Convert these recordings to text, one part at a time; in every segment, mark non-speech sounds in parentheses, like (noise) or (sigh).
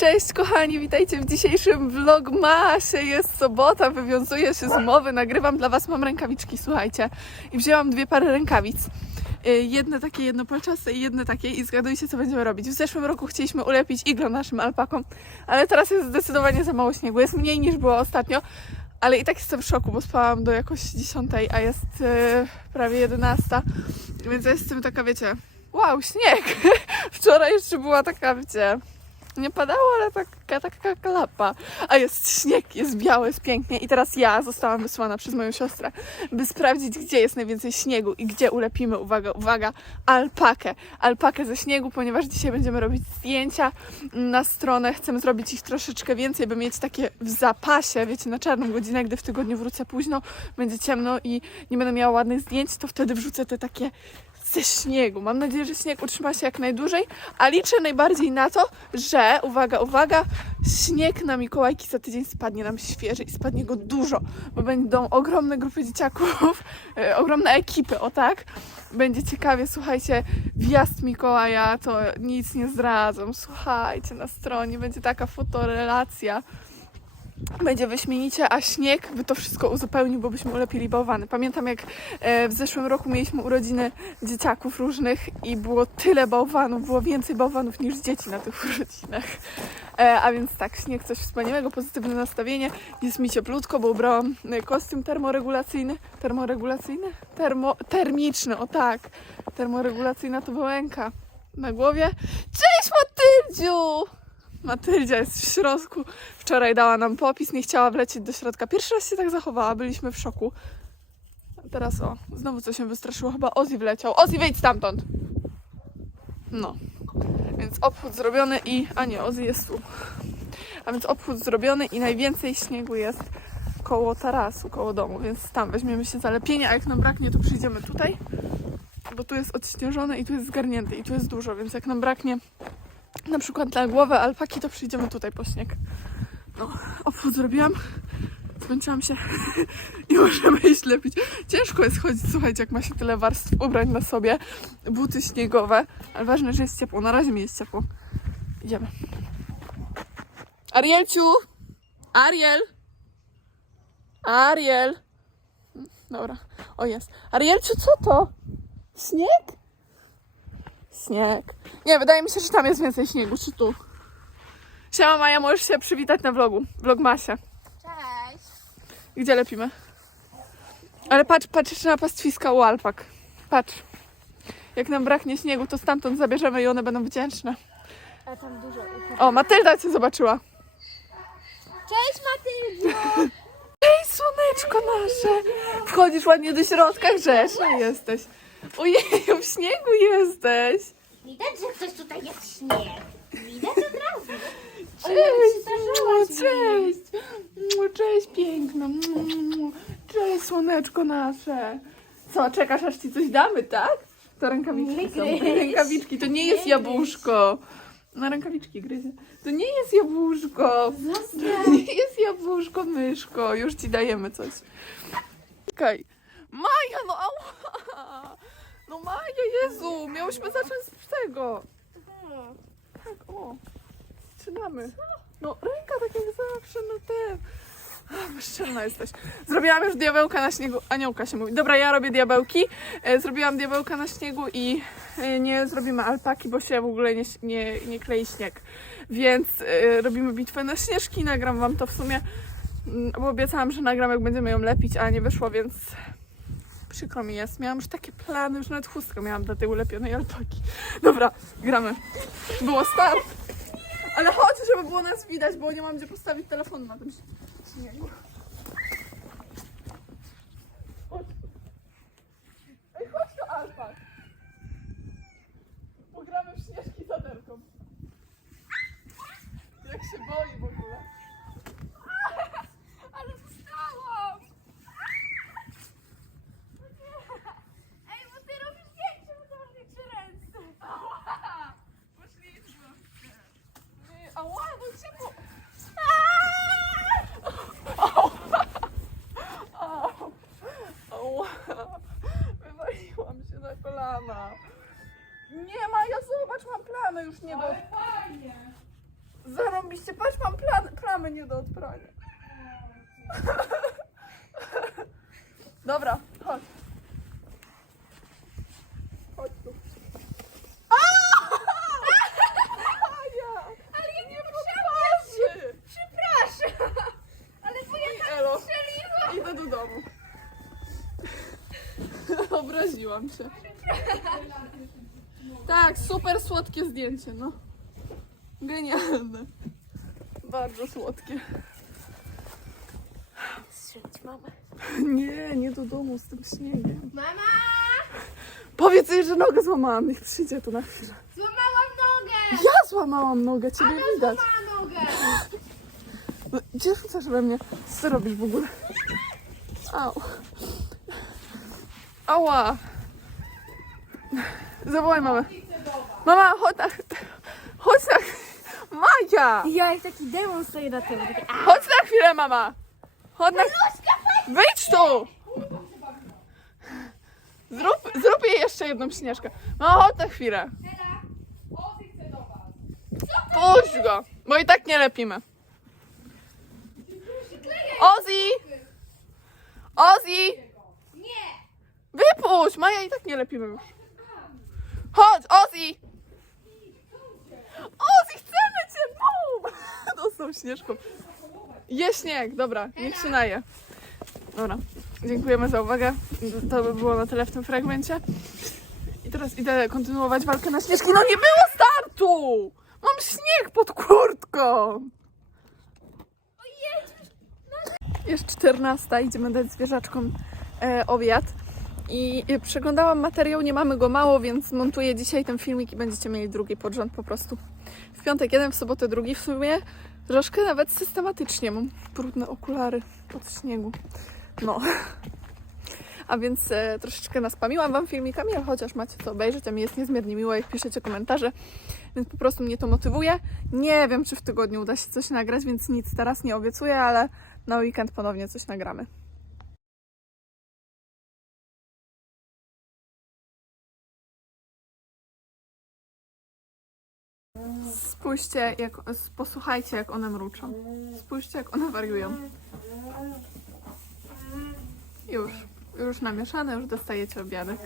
Cześć kochani, witajcie w dzisiejszym vlogmasie. Jest sobota, wywiązuję się z umowy, nagrywam dla was, mam rękawiczki, słuchajcie. I wzięłam dwie pary rękawic. Y, Jedne takie jednopolczaste i jedne takie i zgadujcie co będziemy robić. W zeszłym roku chcieliśmy ulepić iglo naszym alpakom, ale teraz jest zdecydowanie za mało śniegu. Jest mniej niż było ostatnio, ale i tak jestem w szoku, bo spałam do jakoś 10, a jest y, prawie 11. Więc ja jestem taka, wiecie, wow, śnieg. (laughs) Wczoraj jeszcze była taka, wiecie, nie padało, ale taka, taka klapa. A jest śnieg, jest biały, jest pięknie. I teraz ja zostałam wysłana przez moją siostrę, by sprawdzić, gdzie jest najwięcej śniegu i gdzie ulepimy, uwaga, uwaga, alpakę. Alpakę ze śniegu, ponieważ dzisiaj będziemy robić zdjęcia na stronę. Chcemy zrobić ich troszeczkę więcej, by mieć takie w zapasie, wiecie, na czarną godzinę, gdy w tygodniu wrócę późno, będzie ciemno i nie będę miała ładnych zdjęć, to wtedy wrzucę te takie ze śniegu. Mam nadzieję, że śnieg utrzyma się jak najdłużej, a liczę najbardziej na to, że, uwaga, uwaga, śnieg na Mikołajki za tydzień spadnie nam świeży i spadnie go dużo, bo będą ogromne grupy dzieciaków, e, ogromne ekipy, o tak. Będzie ciekawie, słuchajcie, wjazd Mikołaja, to nic nie zdradzą, słuchajcie, na stronie będzie taka fotorelacja. Będzie wyśmienicie, a śnieg by to wszystko uzupełnił, bo byśmy ulepili bałwany. Pamiętam jak e, w zeszłym roku mieliśmy urodziny dzieciaków różnych i było tyle bałwanów, było więcej bałwanów niż dzieci na tych (laughs) urodzinach. E, a więc tak, śnieg coś wspaniałego, pozytywne nastawienie. Jest mi cieplutko, bo ubrałam e, kostium termoregulacyjny. Termoregulacyjny? Termo, termiczny, o tak. Termoregulacyjna to wołęka na głowie. Cześć Matyldziu! Matyldzia jest w środku. Wczoraj dała nam popis, nie chciała wlecieć do środka. Pierwszy raz się tak zachowała, byliśmy w szoku. A teraz o, znowu coś się wystraszyło. Chyba Ozzy wleciał. Ozzy, wyjdź stamtąd! No. Więc obchód zrobiony i... A nie, Ozzy jest tu. A więc obchód zrobiony i najwięcej śniegu jest koło tarasu, koło domu, więc tam weźmiemy się za lepienie, a jak nam braknie, to przyjdziemy tutaj, bo tu jest odśnieżone i tu jest zgarnięte i tu jest dużo, więc jak nam braknie na przykład dla głowy alpaki, to przyjdziemy tutaj po śnieg. No, obchód zrobiłam, zmęczyłam się (laughs) i możemy iść lepić. Ciężko jest chodzić, słuchajcie, jak ma się tyle warstw ubrań na sobie, buty śniegowe, ale ważne, że jest ciepło. Na razie mi jest ciepło. Idziemy. Arielciu! Ariel! Ariel! Dobra, o jest. Arielciu, co to? Śnieg? Śnieg. Nie, wydaje mi się, że tam jest więcej śniegu, czy tu? Siema Maja, możesz się przywitać na vlogu. Vlogmasie. Cześć. Gdzie lepimy? Ale patrz, patrz jeszcze na pastwiska u alpak. Patrz. Jak nam braknie śniegu, to stamtąd zabierzemy i one będą wdzięczne. A tam dużo. O, Matylda cię zobaczyła. Cześć Matyldo! Ej, słoneczko nasze! Wchodzisz ładnie do środka, grzeszna jesteś. Ojej, w śniegu jesteś. Widać, że ktoś tutaj jest śnieg. Widać od razu. Cześć, mu, cześć, Mu, cześć piękna, Mu, mu, cześć słoneczko nasze. Co, czekasz aż ci coś damy, tak? To rękawiczki są, gryź. rękawiczki, to nie jest Nie jabłuszko. Na rękawiczki gryzie. To nie jest jabłuszko, to nie jest jabłuszko, myszko, już ci dajemy coś. Czekaj. Maja, no ała! No Maja, Jezu, miałyśmy zacząć z tego. Tak, o. Trzymamy. No, ręka tak jak zawsze, no ten. Ach, Bezczelna jesteś. Zrobiłam już diabełka na śniegu. Aniołka się mówi. Dobra, ja robię diabełki. E, Zrobiłam diabełka na śniegu i e, nie zrobimy alpaki, bo się w ogóle nie, nie, nie klei śnieg. Więc e, robimy bitwę na śnieżki. Nagram wam to w sumie, mm, bo obiecałam, że nagram jak będziemy ją lepić, a nie wyszło, więc przykro mi jest. Miałam już takie plany, już nawet chustkę miałam dla tej ulepionej alpaki. Dobra, gramy. Było start. Ale chodź, żeby było nas widać, bo nie mam gdzie postawić telefonu na tym śniegu. Chodź. Ej, chodź do Alpak. Pogramy śnieżki z. Jak się boi w ogóle. Ale zostałam! Ej, bo ty robisz zdjęcie, bo to masz mnie trzy ręce. Ała! Poszliśmy. Nie, Ała, no ciepło. Au. Ała. Wywaliłam się na kolana. Nie ma, ja zobacz, mam plany już nie do... fajnie. Zero zarąbiście. Patrz, mam plan, plamy nie do odprania. (laughs) Dobra, chodź. Chodź tu. Maja! (laughs) Ale ja nie! Przepraszam. Ale bo ja tak Elo, strzeliłam. idę do domu. (laughs) Obraziłam się. Tak, super słodkie zdjęcie, no. Genialne. Bardzo słodkie. Strzelić mamę. (laughs) Nie, nie do domu z tym śniegiem. Mama! Powiedz jej, że nogę złamałam, niech przyjdzie tu na chwilę. Złamałam nogę! Ja złamałam nogę, ciebie Ona widać. złamała nogę! No, Gdzie rzucasz we mnie? Co ty robisz w ogóle? Au. Ała. Zawołaj mamę. Mama, chodź na... Chodź na... Maja! Ja jak taki demon stoję na tyłu. Takie, a, Chodź na chwilę, mama! Chodź na... Wyjdź tu! Zrób, zrób jej jeszcze jedną śnieżkę. Mama, chodź na chwilę. Puść go, bo i tak nie lepimy. Ozzy! Ozzy! nie! Wypuść! Maja i tak nie lepimy już. Chodź, Ozzy! Ozzy, chcemy cię! Bum! Dostał śnieżką. Śnieg, dobra, niech się naje. Dobra, dziękujemy za uwagę. To by było na tyle w tym fragmencie. I teraz idę kontynuować walkę na śnieżki. No nie było startu! Mam śnieg pod kurtką! Jest 14, idziemy dać zwierzaczkom e, obiad. I e, przeglądałam materiał, nie mamy go mało, więc montuję dzisiaj ten filmik i będziecie mieli drugi pod rząd po prostu. W piątek jeden, w sobotę drugi w sumie. Troszkę nawet systematycznie mam brudne okulary od śniegu. No. A więc e, troszeczkę naspamiłam wam filmikami, ale chociaż macie co obejrzeć, a mi jest niezmiernie miło, jak piszecie komentarze, więc po prostu mnie to motywuje. Nie wiem, czy w tygodniu uda się coś nagrać, więc nic teraz nie obiecuję, ale na weekend ponownie coś nagramy. Spójrzcie, jak, posłuchajcie, jak one mruczą. Spójrzcie, jak one wariują. Już, już namieszane, już dostajecie obiadek.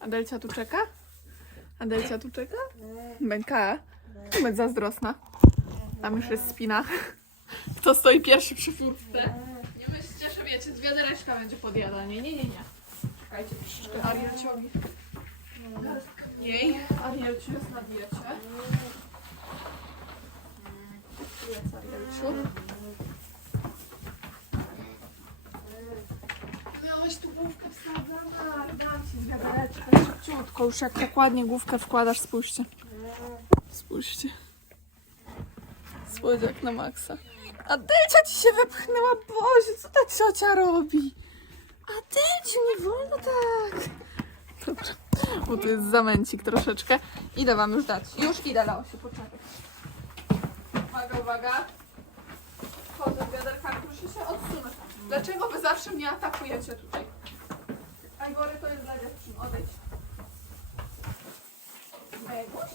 Adelcia tu czeka? Adelcia tu czeka? Bęka. Być zazdrosna. Tam już jest spina. Kto stoi pierwszy przy furtce? Nie myślcie, że wiecie, z wiadereczka będzie podjadanie. Nie, nie, nie. Czekajcie troszeczkę Arielciowi. Jej, Arielciu jest na diecie. Tu jest Arielciu. Miałeś tu główkę wsadzona, dam ci z wiadereczka. Szybciutko, już jak tak ładnie główkę wkładasz, spójrzcie. Spójrzcie. Słodziak na maksa. Adelcia ci się wepchnęła, Boże, co ta ciocia robi? Adelciu, nie wolno tak. Dobra, bo tu jest zamęcik troszeczkę. Idę wam już dać. Już idę, Laosiu, poczekaj. Uwaga, uwaga. Chodzę z wiaderkami, proszę się odsunąć. Dlaczego wy zawsze mnie atakujecie tutaj? Ajgory to jest dla dziewczyn, odejdź. Beniuś?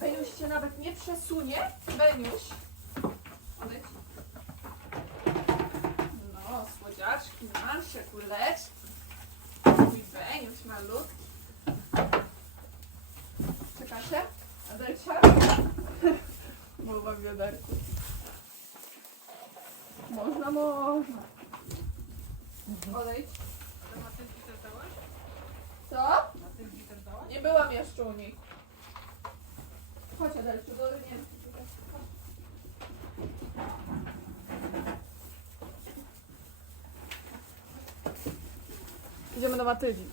Beniuś się nawet nie przesunie. Beniuś. Odejdź. No, słodziaczki, nasze kuleczki. Mój Beniuś malutki. Adelcia? Mowa w wiaderku. Można, można. Odejdź. Co? Nie byłam jeszcze u niej. Chodź Adelciu, tutaj. Chodź. Idziemy do Matyldi.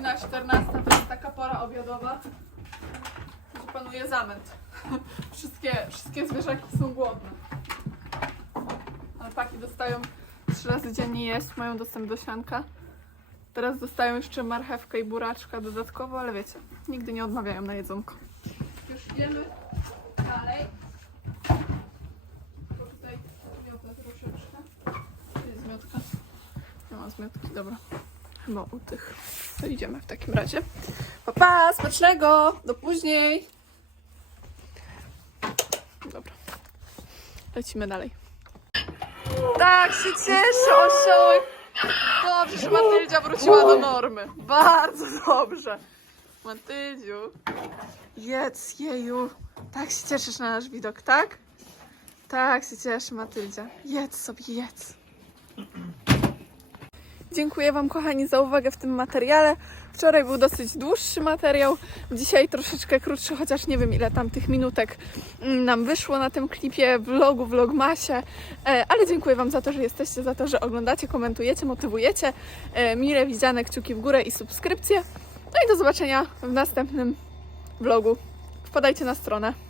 Godzina 14 to jest taka pora obiadowa, gdzie panuje zamęt. (laughs) Wszystkie, wszystkie zwierzaki są głodne. Alpaki dostają trzy razy dziennie jeść, mają dostęp do sianka. Teraz dostają jeszcze marchewkę i buraczka dodatkowo, ale wiecie, nigdy nie odmawiają na jedzonko. Już idziemy dalej. Tylko tutaj miotę troszeczkę. Gdzie jest miotka? Nie ma zmiotki, dobra. Chyba u tych. To idziemy w takim razie. Pa, pa, smacznego! Do później! Dobra. Lecimy dalej. Tak się cieszę, osiołek! Dobrze, że Matyldzia wróciła do normy. Bardzo dobrze. Matyldziu. Jedz, jeju. Tak się cieszysz na nasz widok, tak? Tak się cieszy Matyldzia. Jedz sobie, jedz. Dziękuję Wam, kochani, za uwagę w tym materiale. Wczoraj był dosyć dłuższy materiał, dzisiaj troszeczkę krótszy, chociaż nie wiem ile tam tych minutek mm, nam wyszło na tym klipie, vlogu, vlogmasie. E, Ale dziękuję Wam za to, że jesteście, za to, że oglądacie, komentujecie, motywujecie. E, Mile widziane, kciuki w górę i subskrypcje. No i do zobaczenia w następnym vlogu. Wpadajcie na stronę.